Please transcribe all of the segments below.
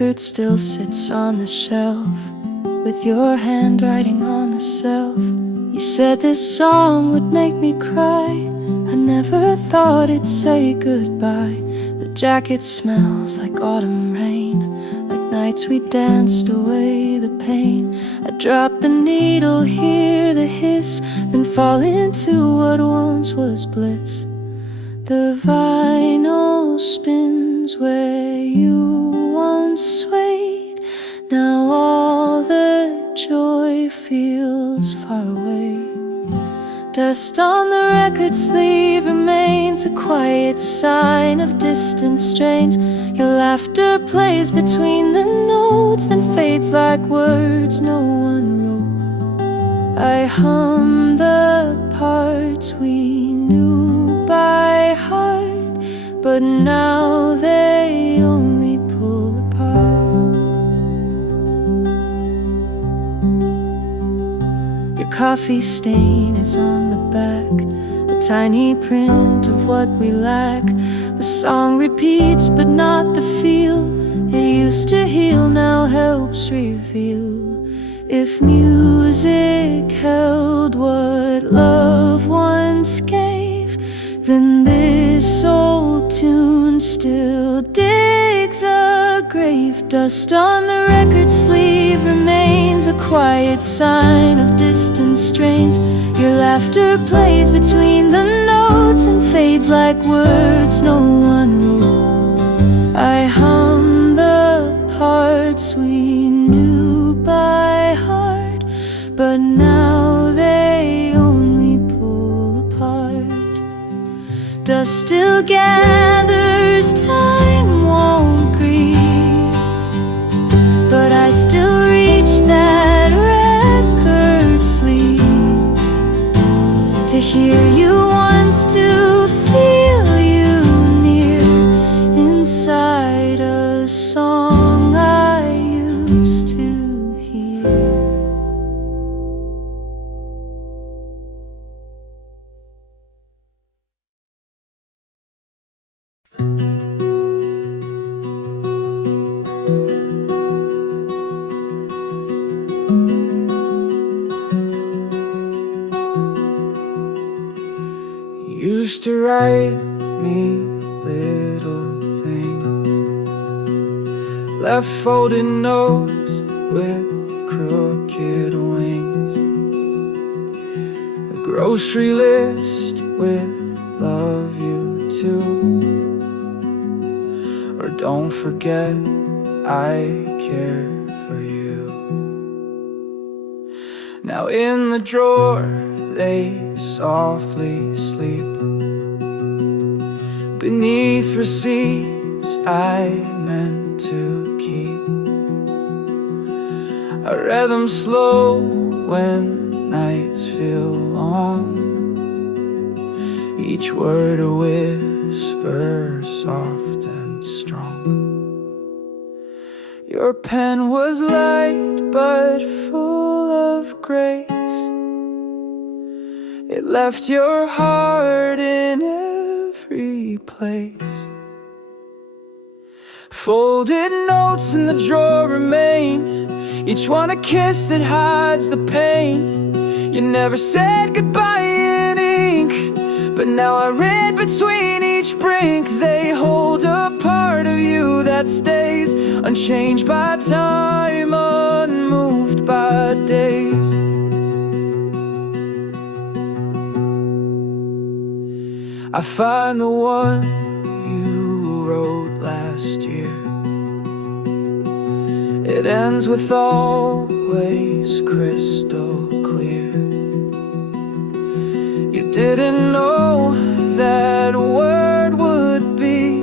record still sits on the shelf, with your handwriting on the shelf. You said this song would make me cry. I never thought it'd say goodbye. The jacket smells like autumn rain, like nights we danced away the pain. I drop the needle, hear the hiss, then fall into what once was bliss. The vinyl spins where you once swayed. Now all the joy feels far away. Dust on the record sleeve remains a quiet sign of distant strains. Your laughter plays between the notes, then fades like words no one wrote. I hum the parts we knew by heart, but now they only pull apart. Your coffee stain is on the back, a tiny print of what we lack. The song repeats but not the feel. It used to heal, now helps reveal. If music held what love once gave, then this old tune still digs a grave. Dust on the record sleeve remains a quiet sign of distant strains. Your laughter plays between the notes and fades like words no one wrote. I hum the parts we knew by heart, but now they only pull apart. Dust still gathers, time won't grieve, but I still reach that record sleeve to hear you once, to feel you near inside a song I used to hear. You used to write me little things, left folded notes with crooked wings, a grocery list with love you too, or don't forget I care for you. Now in the drawer they softly sleep, beneath receipts I meant to keep. I read them slow when nights feel long, each word a whisper, soft and strong. Your pen was light but full of grace. It left your heart in every place. Folded notes in the drawer remain, each one a kiss that hides the pain. You never said goodbye in ink, but now I read between each brink. They hold a part of you that stays unchanged by time, unmoved by days. I find the one you wrote last year. It ends with always crystal clear. You didn't know that word would be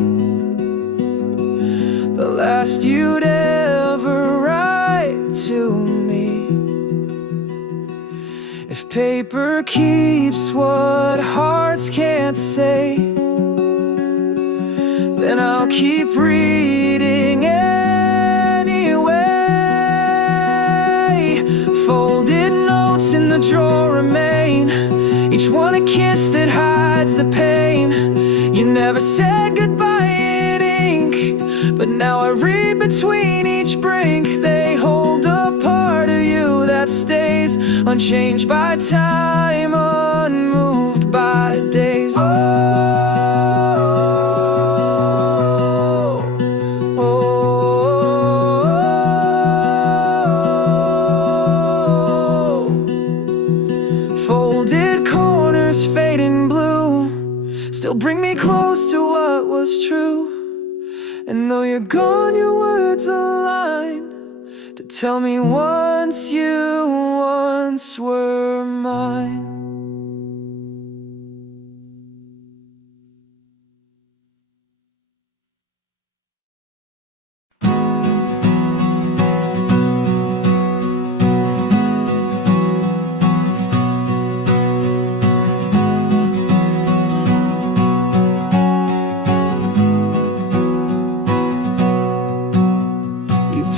the last you'd ever write to me. If paper keeps what hearts can't say, then I'll keep reading anyway. Folded notes in the drawer remain, each one a kiss that hides the pain. You never said goodbye in ink, but now I read between each brink, they hold a part of you that stays unchanged by time, unmoved by days. Folded corners fading blue still bring me close to what was true. And though you're gone, your words align to tell me once you once were mine.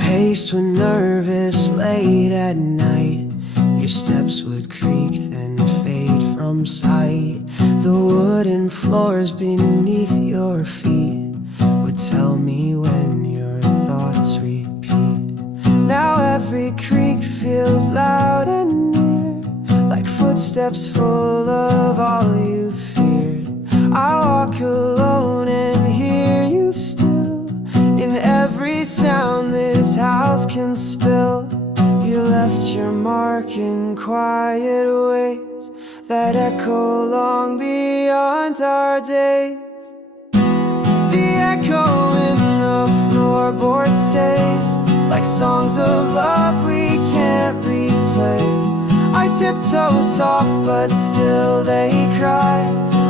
Pace when nervous late at night. Your steps would creak then fade from sight. The wooden floors beneath your feet would tell me when your thoughts repeat. Now every creak feels loud and near, like footsteps full of all you feared. I walk alone and hear you still in every sound this house can spill. You left your mark in quiet ways that echo long beyond our days. The echo in the floorboard stays like songs of love we can't replay. I tiptoe soft but still they cry,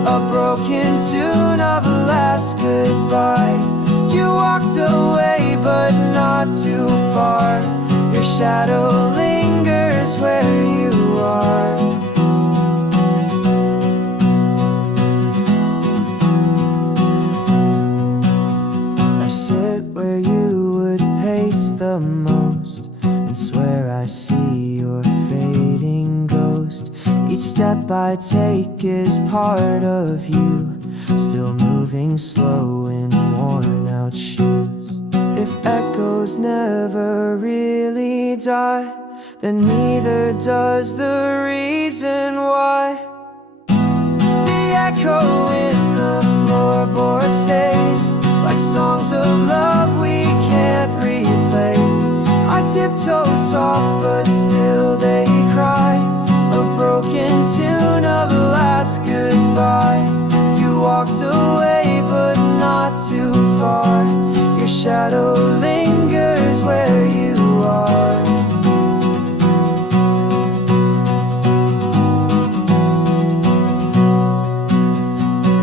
a broken tune of a last goodbye. You walked away but not too far. Your shadow lingers where you are. I sit where you would pace the most and swear I see your fading ghost. Each step I take is part of you, still moving slow in worn out shoes. If echoes never really die, then neither does the reason why. The echo in the floorboard stays like songs of love we can't replay. I tiptoe soft but still they cry, a broken tune of a last goodbye. You walked away but not too far. Your shadow lingers where you are.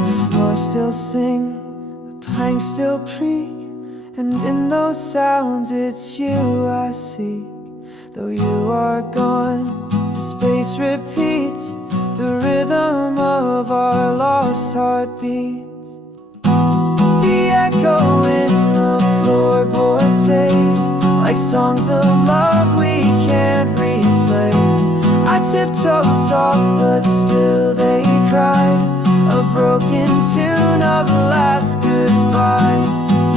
The floors still sing, the planks still creak, and in those sounds it's you I seek. Though you are gone, the space repeats the rhythm of our lost heartbeats. The echo in the floorboard stays like songs of love we can't replay. I tiptoe soft but still they cry, a broken tune of a last goodbye.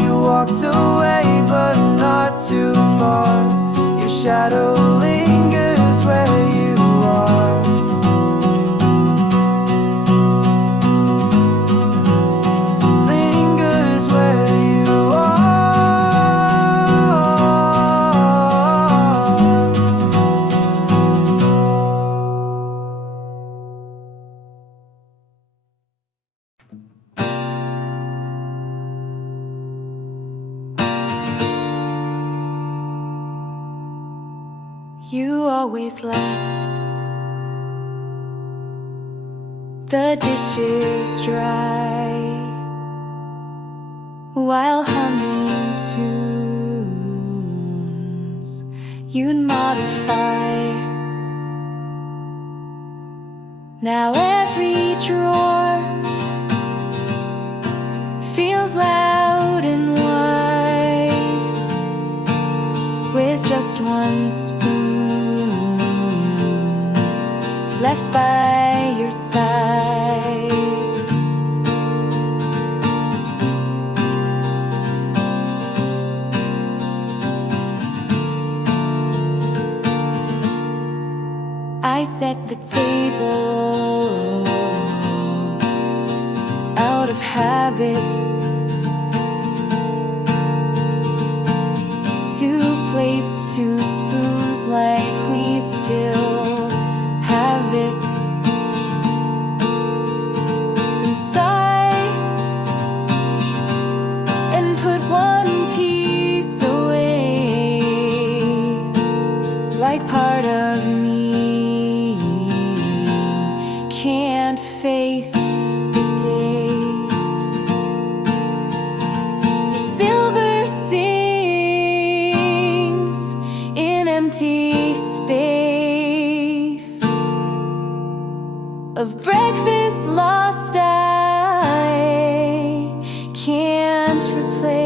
You walked away but not too far. Your shadow lingers where you are. You always left the dishes dry while humming tunes you'd modify. Now every drawer feels loud and wide, with just one spoon left by your side. I set the table out of habit. 2 plates, 2 spoons, like we still have it inside, and put 1 piece away, like part of me can't face the day. The silver sings in empty space of breakfast lost I can't replace.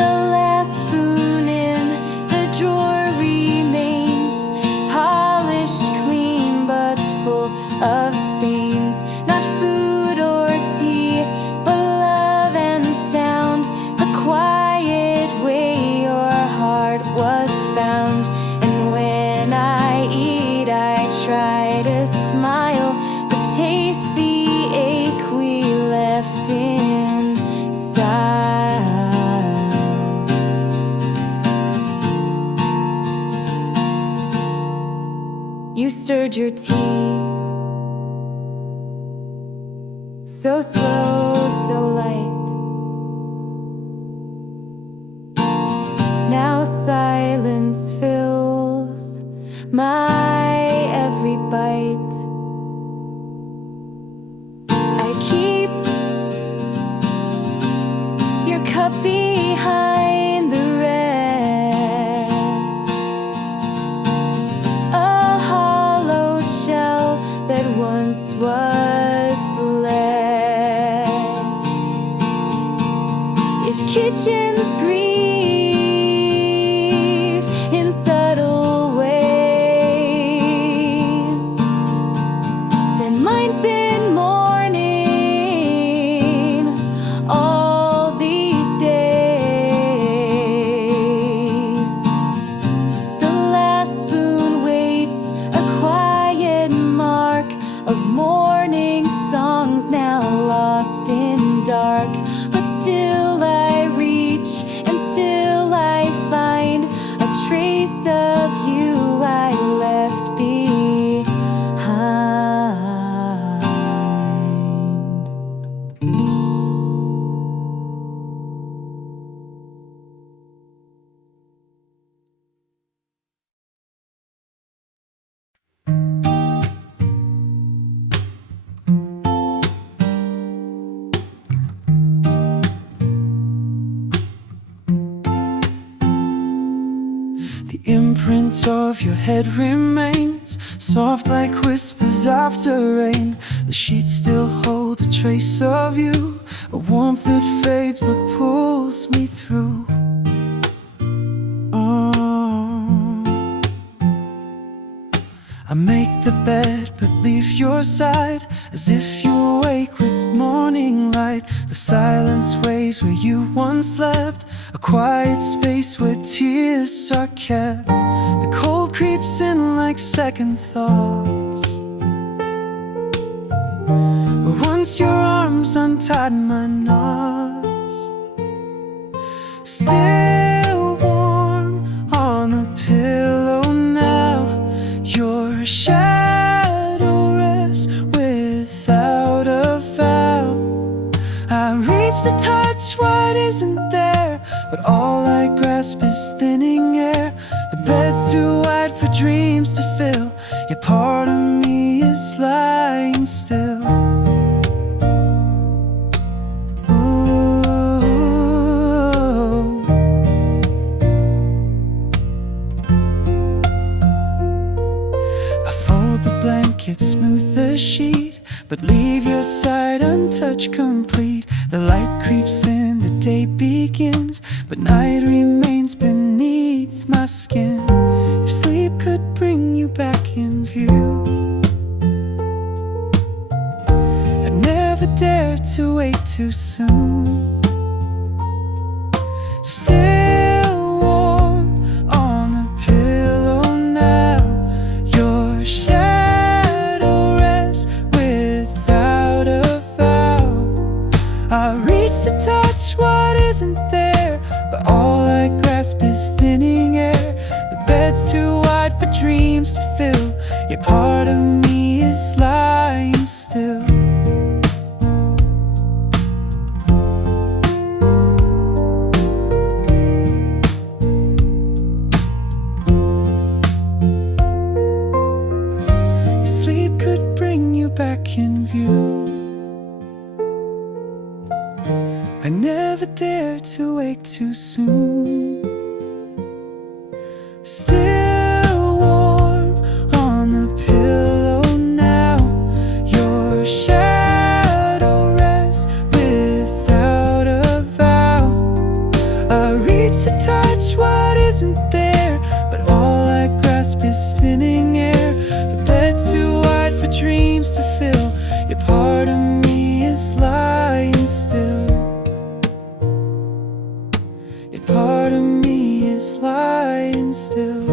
The last spoon in the drawer remains, polished, clean, but full of stains. Not food or tea, but love and sound, the quiet way your heart was found. And when I eat, I try to smile, but taste the ache we left in style. You stirred your tea so slow, so light. Now silence fills my every bite. I keep your cup behind the rest, a hollow shell that once was blessed. If kitchens grieve in subtle ways, then mine's been mourning all these days. The last spoon waits, a quiet mark of mourning songs now lost in dark. But still I reach, and still I find a trace of you I left behind. The imprint of your head remains soft like whispers after rain. The sheets still hold a trace of you, a warmth that fades but pulls me through. I make the bed but leave your side, as if you awake with morning light. The silence weighs where you once slept, a quiet space where tears are kept. The cold creeps in like second thoughts, where once your arms untied my knots. Still warm on the pillow now, your shadow rests without a vow. I reach to touch what isn't there, but all I grasp is thinning air. The bed's too wide for dreams to fill, yet part of me is lying still. Smooth the sheet, but leave your side untouched, complete. The light creeps in, the day begins, but night remains beneath my skin. If sleep could bring you back in view, I'd never dare to wait too soon. Still warm on grasp is thinning air. The bed's too wide for dreams to fill. Yet part of me is lying still. Your sleep could bring you back in view. I never dare to wake too soon. Still warm on the pillow now. Your shadow rests without a vow. I reach to touch what isn't there, but all I grasp is thinning air. The bed's too wide for dreams to fill. Yet part of me is lying still. Part of me is lying still.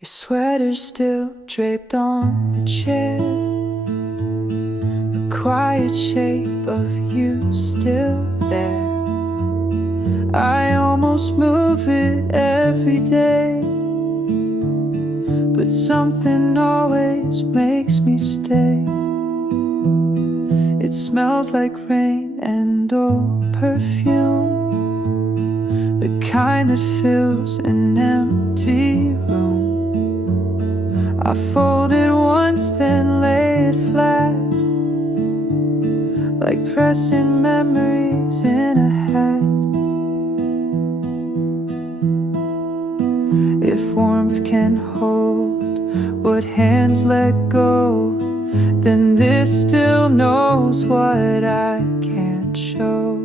Your sweater's still draped on the chair. The quiet shape of you still there. I almost move it every day, but something always makes me stay. It smells like rain and old perfume, the kind that fills an empty room. I fold it once, then lay it flat, like pressing memories in a hat. If warmth can hold what hands let go, then this still knows what I can't show.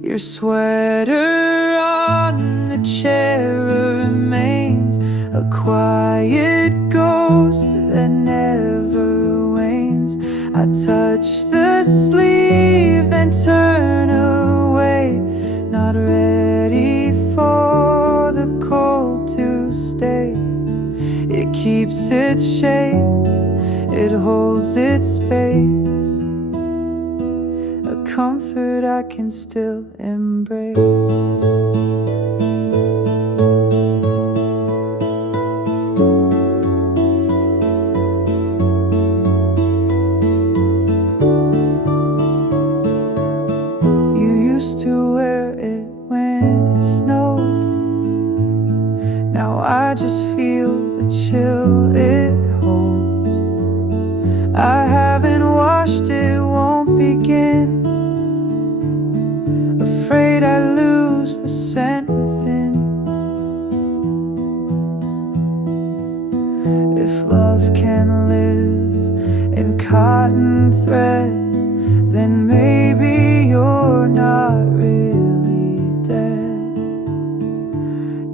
Your sweater on the chair remains a quiet ghost that never wanes. I touch the sleeve, then turn away, not ready for the cold to stay. It keeps its shape, it holds its space, a comfort I can still embrace. You used to wear it when it snowed. Now I just feel the chill it holds. I haven't washed it, won't begin. Afraid I lose the scent within. If love can live in cotton thread, then maybe you're not really dead.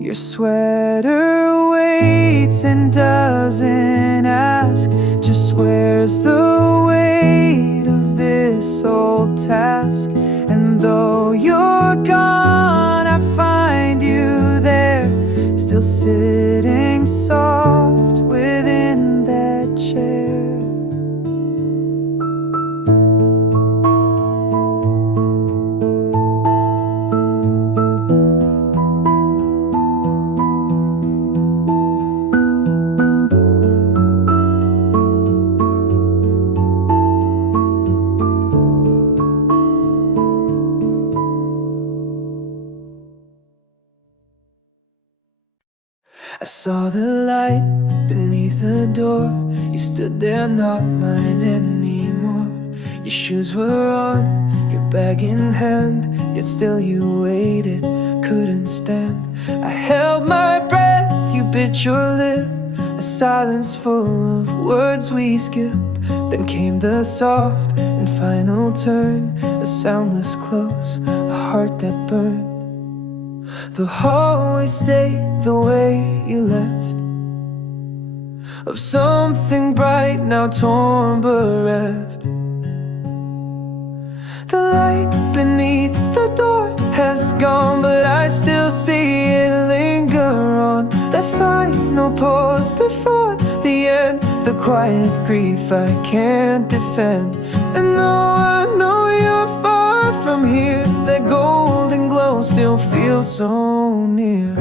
Your sweater waits and doesn't ask, just wears the weight of this old task. And though you're gone, I find you there, still sitting soft within that chair. I saw the light beneath the door. You stood there, not mine anymore. Your shoes were on, your bag in hand, yet still you waited, couldn't stand. I held my breath, you bit your lip, a silence full of words we skipped. Then came the soft and final turn, a soundless close, a heart that burned. The hallway stayed the way you left, of something bright now torn bereft. The light beneath the door has gone, but I still see it linger on. that final pause before the end, the quiet grief I can't defend. And though I know you're far from here, that golden glow still feels so near.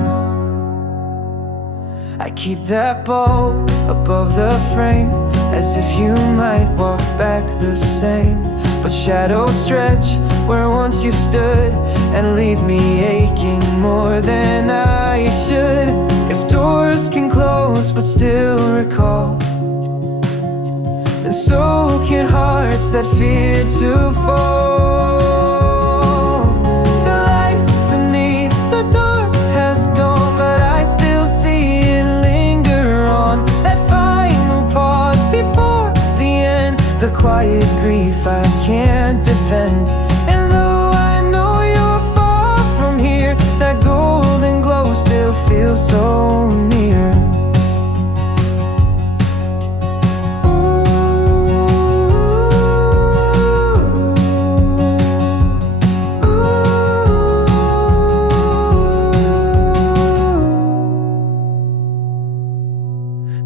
I keep that bulb above the frame, as if you might walk back the same. But shadows stretch where once you stood, and leave me aching more than I should. If doors can close but still recall, then so can hearts that fear to fall. The light beneath the door has gone, but I still see it linger on. That final pause before the end, the quiet grief I can't defend. And though I know you're far from here, that golden glow still feels so near.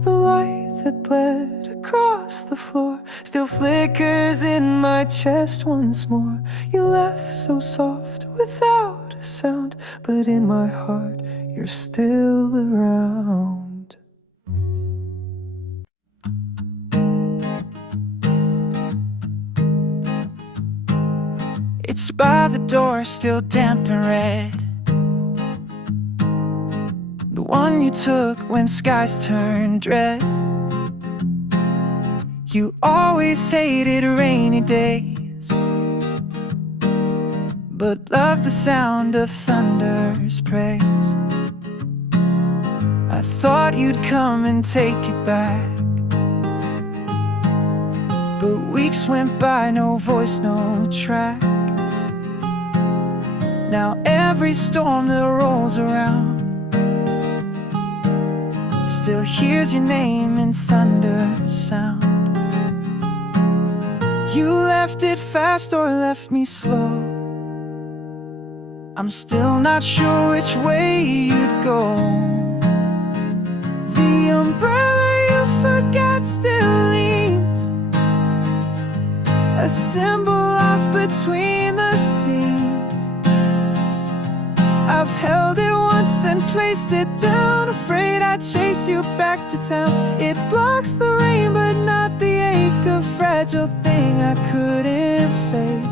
The light that bled across the floor still flickers in my chest once more. You left so soft without a sound, but in my heart you're still around. It's by the door, still damp and red, the one you took when skies turned red. You always hated rainy days, but loved the sound of thunder's praise. I thought you'd come and take it back, but weeks went by, no voice, no track. Now every storm that rolls around still hears your name in thunder sound. You left it fast or left me slow, I'm still not sure which way you'd go. The umbrella you forgot still leans, a symbol lost between the seams. I've held it once, then placed it down, afraid I'd chase you back to town. It blocks the rain, but not the ache, a fragile thing I couldn't fake.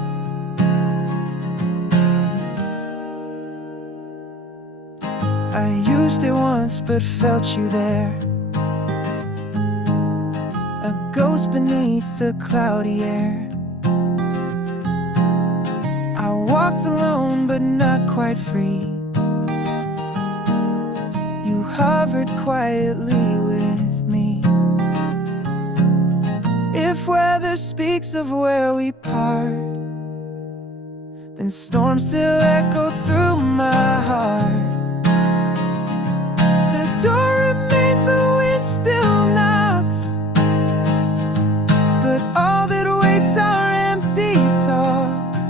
I used it once, but felt you there, a ghost beneath the cloudy air. I walked alone, but not quite free. You hovered quietly with me. If weather speaks of where we part, then storms still echo through my heart. The door remains, the wind still knocks, but all that waits are empty talks.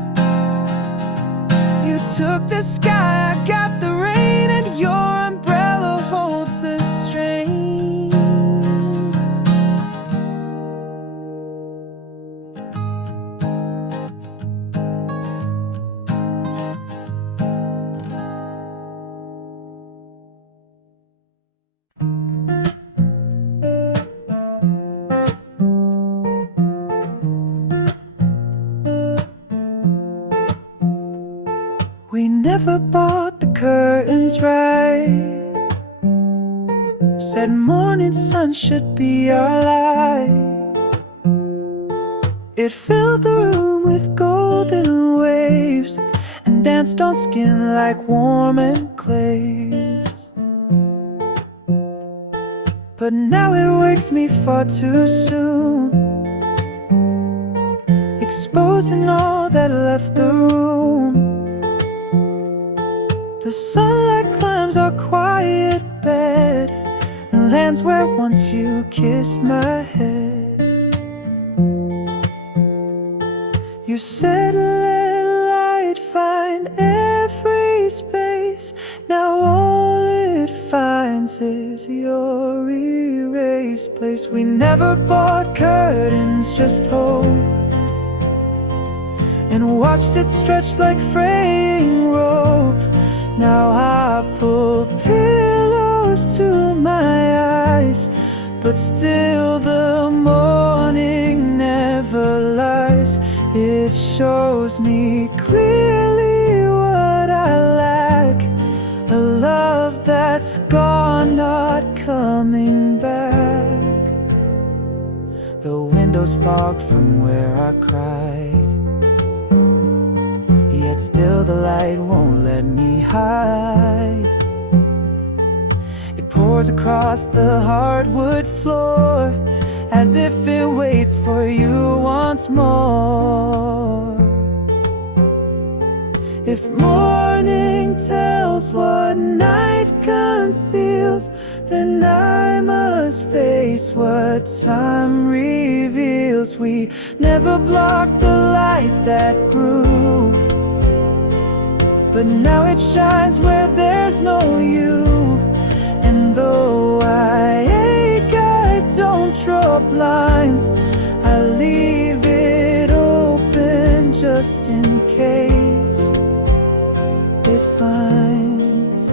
You took the sky, I got the rain, and your umbrella holds the strain. We never bought the curtains right, said morning sun should be our light. It filled the room with golden waves and danced on skin like warm enclaves. But now it wakes me far too soon, exposing all that left the room. The sunlight climbs our quiet bed and lands where once you kissed my head. You said let light find every space, now all it finds silence is your erased place. We never bought curtains, just hope, and watched it stretch like fraying rope. Now I pull pillows to my eyes, but still the morning never lies. It shows me clearly what I lack, a love that's gone, not coming back. The window's fogged from where I cried, yet still the light won't let me hide. It pours across the hardwood floor, as if it waits for you once more. If morning tells what night conceals, then I must face what time reveals. We never blocked the light that grew, but now it shines where there's no you. And though I ache, I don't draw blinds. I leave it open just in case it finds.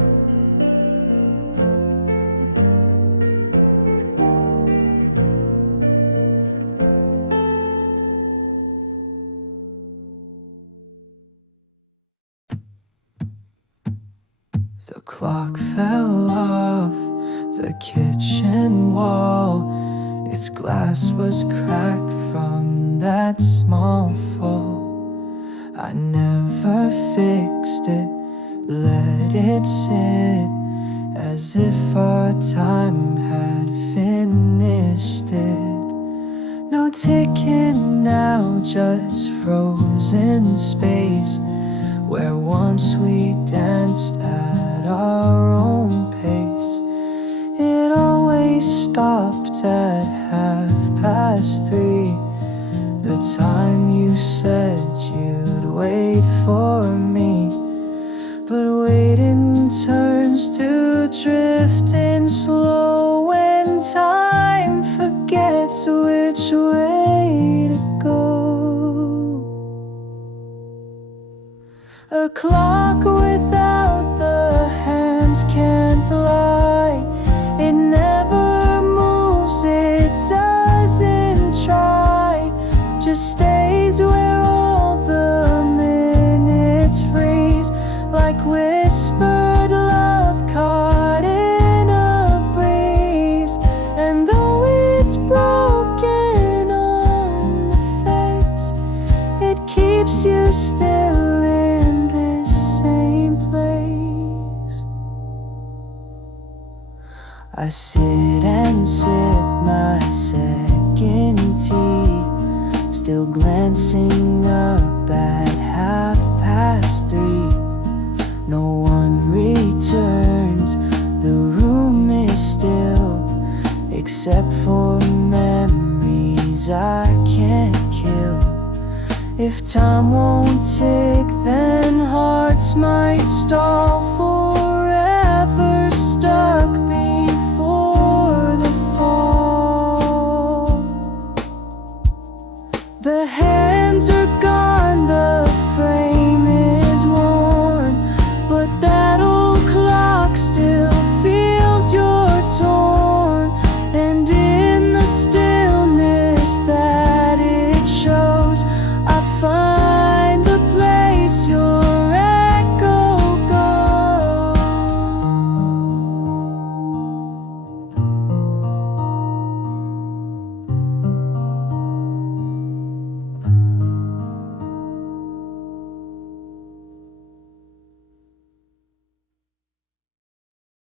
The clock fell off the kitchen wall. Its glass was cracked from that small fall. I never fixed it, let it sit, as if our time had finished it. No ticking now, just frozen space, where once we danced at our own pace. It always stopped at 3:30, the time you said you'd wait for me. But waiting turns to drifting slow when time forgets which way to go. A clock without the hands can't lie. It never moves, it doesn't try, just stays where all the minutes freeze, like whispered love caught in a breeze. And though it's broken on the face, it keeps you still in this same place. I sit and sip my second tea, still glancing up at 3:30. No one returns, the room is still, except for memories I can't kill. If time won't tick, then hearts might stall forever, stuck behind